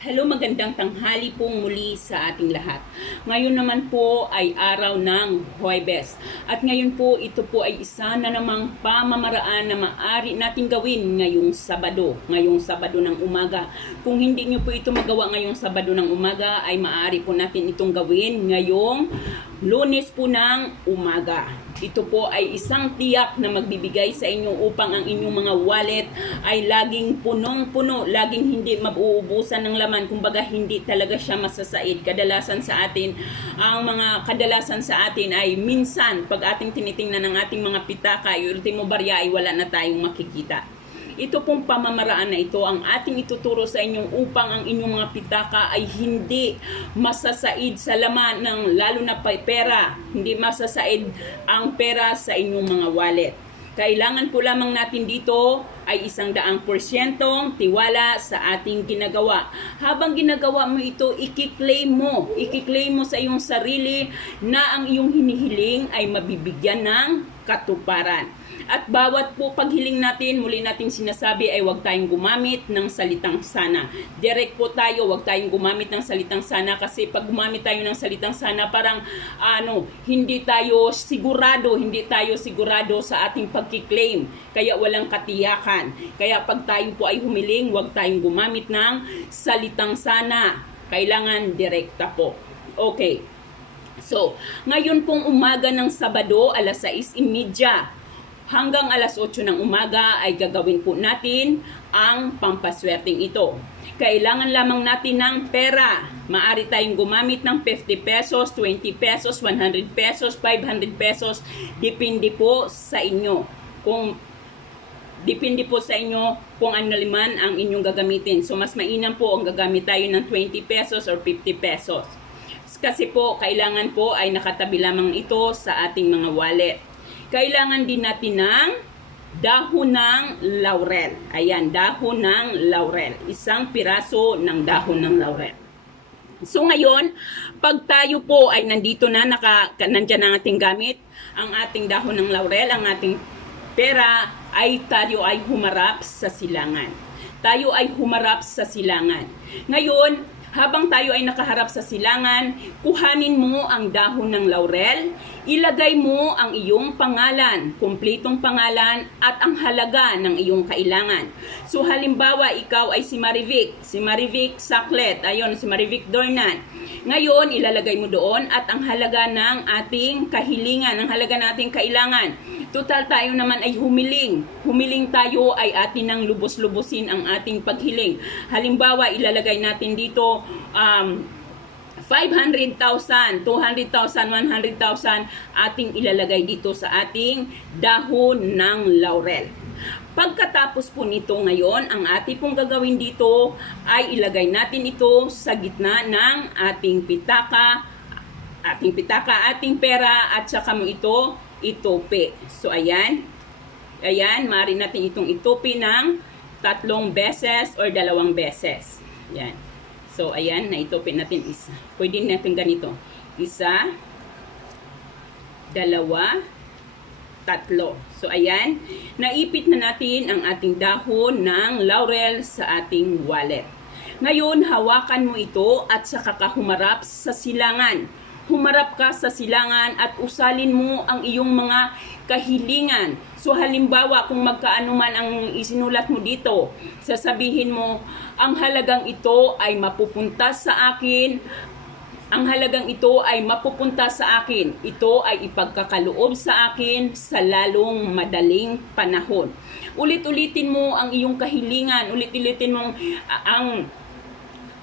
Hello, magandang tanghali po muli sa ating lahat. Ngayon naman po ay araw ng Huwebes. At ngayon po, ito po ay isa na namang pamamaraan na maaari natin gawin ngayong Sabado ng umaga. Kung hindi nyo po ito magawa ngayong Sabado ng umaga, ay maaari po natin itong gawin ngayong Lunes po ng umaga. Ito po ay isang tiyak na magbibigay sa inyo upang ang inyong mga wallet ay laging punong-puno, laging hindi mauubusan ng laman. Kumbaga hindi talaga siya masasaid. Kadalasan sa atin ay minsan pag ating tinitingnan ng ating mga pitaka, yung ultimo barya ay wala na tayong makikita. Ito pong pamamaraan na ito ang ating ituturo sa inyo upang ang inyong mga pitaka ay hindi masasaid sa laman ng lalo na pera. Hindi masasaid ang pera sa inyong mga wallet. Kailangan po lamang natin dito ay 100% tiwala sa ating ginagawa. Habang ginagawa mo ito, i-claim mo sa iyong sarili na ang iyong hinihiling ay mabibigyan ng katuparan. At bawat po paghiling natin, muli nating sinasabi ay huwag tayong gumamit ng salitang sana. Direct po tayo, huwag tayong gumamit ng salitang sana kasi pag gumamit tayo ng salitang sana parang hindi tayo sigurado sa ating pagkiklaim. Kaya walang katiyakan. Kaya pag tayo po ay humiling, huwag tayong gumamit ng salitang sana. Kailangan direkta po. Okay. So, ngayon pong umaga ng Sabado, alas 6:30 hanggang alas 8 ng umaga ay gagawin po natin ang pampaswerteng ito. Kailangan lamang natin ng pera. Maaari tayong gumamit ng 50 pesos, 20 pesos, 100 pesos, 500 pesos. Depende po sa inyo. Depende po sa inyo kung ano naman ang inyong gagamitin. So mas mainam po ang gagamit tayo ng 20 pesos or 50 pesos. Kasi po kailangan po ay nakatabi lamang ito sa ating mga wallet. Kailangan din natin ng dahon ng laurel. Ayan, dahon ng laurel. Isang piraso ng dahon ng laurel. So ngayon, pag tayo po ay nandito na, nandyan ang ating gamit, ang ating dahon ng laurel, ang ating pera, ay tayo ay humarap sa silangan. Tayo ay humarap sa silangan. Ngayon, habang tayo ay nakaharap sa silangan, kuhanin mo ang dahon ng laurel, ilagay mo ang iyong pangalan, kumpletong pangalan at ang halaga ng iyong kailangan. So halimbawa, ikaw ay si Marivic Saclet, ayon si Marivic Dornan. Ngayon, ilalagay mo doon at ang halaga ng ating kahilingan, ang halaga ng ating kailangan. Total tayo naman ay humiling. Humiling tayo ay atin nang lubos-lubusin ang ating paghiling. Halimbawa, ilalagay natin dito 500,000, 200,000, 100,000 ating ilalagay dito sa ating dahon ng laurel. Pagkatapos po nito ngayon, ang ating pong gagawin dito ay ilagay natin ito sa gitna ng ating pitaka, ating pera at saka mo ito itope. So ayan, maaari natin itong itope ng 3 beses or 2 beses. Ayan. So ayan, naitope natin isa. Pwede natin ganito. 1, 2, 3. So ayan, naipit na natin ang ating dahon ng laurel sa ating wallet. Ngayon, hawakan mo ito at saka ka humarap sa silangan. Humarap ka sa silangan at usalin mo ang iyong mga kahilingan. So halimbawa, kung magkaano man ang isinulat mo dito, sasabihin mo, ang halagang ito ay mapupunta sa akin. Ang halagang ito ay mapupunta sa akin. Ito ay ipagkakaloob sa akin sa lalong madaling panahon. Ulit-ulitin mo ang iyong kahilingan. Ulit-ulitin mo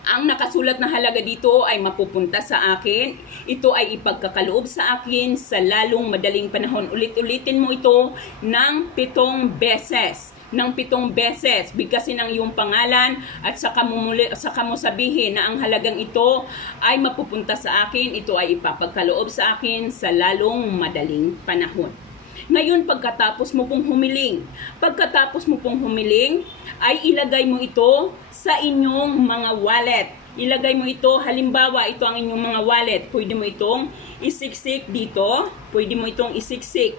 ang nakasulat na halaga dito ay mapupunta sa akin. Ito ay ipagkakaloob sa akin sa lalong madaling panahon. Ulit-ulitin mo ito ng 7 beses. Bigkasin ang iyong pangalan at saka mo sabihin na ang halagang ito ay mapupunta sa akin. Ito ay ipapagkaloob sa akin sa lalong madaling panahon. Ngayon, pagkatapos mo pong humiling, ay ilagay mo ito sa inyong mga wallet. Ilagay mo ito, halimbawa, ito ang inyong mga wallet. Pwede mo itong isiksik dito. Pwede mo itong isiksik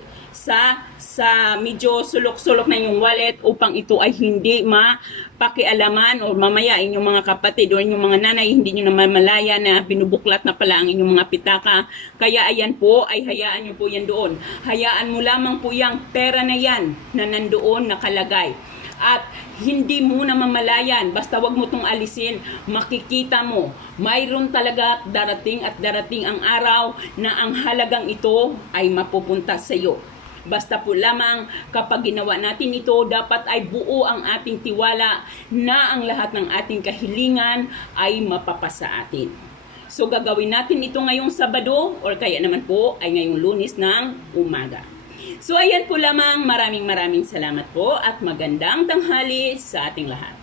sa medyo sulok-sulok na yung wallet upang ito ay hindi mapakialaman o mamaya inyong mga kapatid o inyong mga nanay hindi nyo naman malaya na binubuklat na pala ang inyong mga pitaka. Kaya ayan po ay hayaan nyo po yan doon. Hayaan mo lamang po yung pera na yan na nandoon nakalagay. At hindi mo na mamalayan, basta wag mo itong alisin, makikita mo, mayroon talaga darating ang araw na ang halagang ito ay mapupunta sa iyo. Basta po lamang kapag ginawa natin ito, dapat ay buo ang ating tiwala na ang lahat ng ating kahilingan ay mapapasa atin. So gagawin natin ito ngayong Sabado or kaya naman po ay ngayong Lunes ng umaga. So ayan po lamang, maraming salamat po at magandang tanghali sa ating lahat.